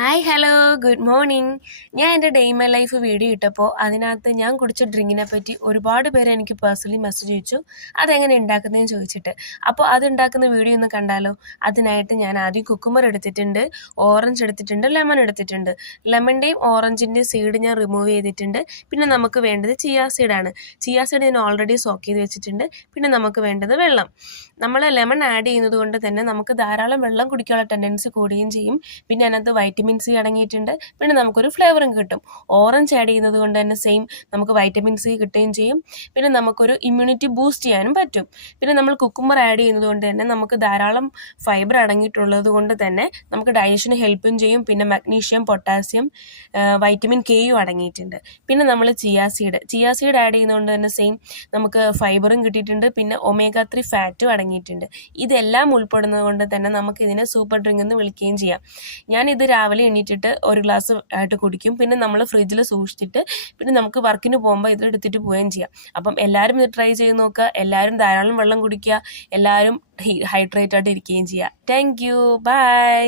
Hi hello good morning. ഞാൻ എൻ്റെ day my life video ഇട്ടപ്പോൾ അതിനകത്ത് ഞാൻ കുടിച്ച ഡ്രിങ്കിനെ പറ്റി ഒരുപാട് പേര് എനിക്ക് പേഴ്സണലി മെസ്സേജ് ചോദിച്ചു അതെങ്ങനെ ഉണ്ടാക്കുന്നതെന്ന് ചോദിച്ചിട്ട്. അപ്പോൾ അത് ഉണ്ടാക്കുന്ന വീഡിയോ ഒന്ന് കണ്ടാലോ. അതിനായിട്ട് ഞാൻ ആദ്യം കുക്കുമ്പർ എടുത്തിട്ടുണ്ട്, ഓറഞ്ച് എടുത്തിട്ടുണ്ട്, ലെമൺ എടുത്തിട്ടുണ്ട്. ലെമണിൻ്റെയും ഓറഞ്ചിൻ്റെയും സീഡ് ഞാൻ റിമൂവ് ചെയ്തിട്ടുണ്ട്. പിന്നെ നമുക്ക് വേണ്ടത് ചിയാ സീഡാണ്. ചിയാ സീഡ് ഞാൻ ഓൾറെഡി സോക്ക് ചെയ്ത് വെച്ചിട്ടുണ്ട്. പിന്നെ നമുക്ക് വേണ്ടത് വെള്ളം. നമ്മൾ ലെമൺ ആഡ് ചെയ്യുന്നത് കൊണ്ട് തന്നെ നമുക്ക് ധാരാളം വെള്ളം കുടിക്കാനുള്ള ടെൻഡൻസി കൂടുകയും ചെയ്യും. പിന്നെ അതിനകത്ത് വൈറ്റമിൻ സി അടങ്ങിയിട്ടുണ്ട്. പിന്നെ നമുക്കൊരു ഫ്ലേവറും കിട്ടും. ഓറഞ്ച് ആഡ് ചെയ്യുന്നത് കൊണ്ട് തന്നെ സെയിം നമുക്ക് വൈറ്റമിൻ സി കിട്ടുകയും ചെയ്യും. പിന്നെ നമുക്കൊരു ഇമ്മ്യൂണിറ്റി ബൂസ്റ്റ് ചെയ്യാനും പറ്റും. പിന്നെ നമ്മൾ കുക്കുമ്പർ ആഡ് ചെയ്യുന്നത് കൊണ്ട് തന്നെ നമുക്ക് ധാരാളം ഫൈബർ അടങ്ങിയിട്ടുള്ളത് കൊണ്ട് തന്നെ നമുക്ക് ഡൈജഷന് ഹെൽപ്പും ചെയ്യും. പിന്നെ മഗ്നീഷ്യം, പൊട്ടാസ്യം, വൈറ്റമിൻ കെയും അടങ്ങിയിട്ടുണ്ട്. പിന്നെ നമ്മൾ ചിയാ സീഡ് ആഡ് ചെയ്യുന്നതുകൊണ്ട് തന്നെ സെയിം നമുക്ക് ഫൈബറും കിട്ടിയിട്ടുണ്ട്. പിന്നെ ഒമേഗ 3 ഫാറ്റും അടങ്ങിയിട്ടുണ്ട്. ഇതെല്ലാം ഉൾപ്പെടുന്നത് കൊണ്ട് തന്നെ നമുക്ക് ഇതിനെ സൂപ്പർ ഡ്രിങ്ക് എന്ന് വിളിക്കുകയും ചെയ്യാം. ഞാനിത് രാവിലെ എണീറ്റിട്ട് ഒരു ഗ്ലാസ് ആയിട്ട് കുടിക്കും. പിന്നെ നമ്മൾ ഫ്രിഡ്ജിൽ സൂക്ഷിച്ചിട്ട് പിന്നെ നമുക്ക് വർക്കിന് പോകുമ്പോൾ ഇതിലെടുത്തിട്ട് പോവുകയും ചെയ്യാം. അപ്പം എല്ലാവരും ഇത് ട്രൈ ചെയ്ത് നോക്കുക. എല്ലാവരും ധാരാളം വെള്ളം കുടിക്കുക. എല്ലാവരും ഹൈഡ്രേറ്റ് ആയിട്ട് ഇരിക്കുകയും ചെയ്യുക. Thank you, by.